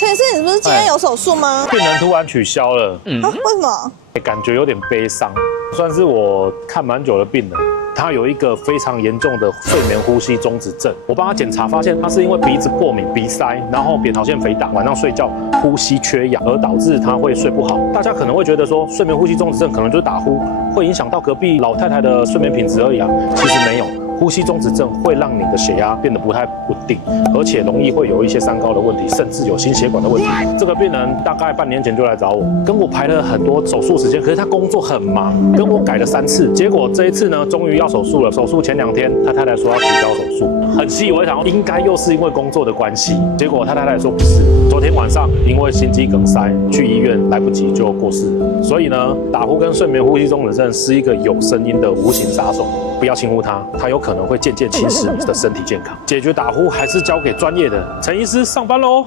陈医师，你不是今天有手术吗？病人突然取消了，啊，为什么？感觉有点悲伤，算是我看蛮久的病人。他有一个非常严重的睡眠呼吸中止症，我帮他检查，发现他是因为鼻子过敏、鼻塞，然后扁桃腺肥大，晚上睡觉呼吸缺氧，而导致他会睡不好。大家可能会觉得说，睡眠呼吸中止症可能就是打呼，会影响到隔壁老太太的睡眠品质而已啊，其实没有。呼吸中止症会让你的血压变得不太稳定，而且容易会有一些三高的问题，甚至有心血管的问题。这个病人大概半年前就来找我，跟我排了很多手术时间，可是他工作很忙，跟我改了3次，结果这一次呢，终于要手术了。手术前2天，他太太说要取消手术，很习以为常，应该又是因为工作的关系。结果他太太说不是，昨天晚上因为心肌梗塞去医院，来不及就过世了。所以呢，打呼跟睡眠呼吸中止症是一个有声音的无形杀手。不要轻忽它，它有可能会渐渐侵蚀你的身体健康。解决打呼还是交给专业的陈医师上班喽。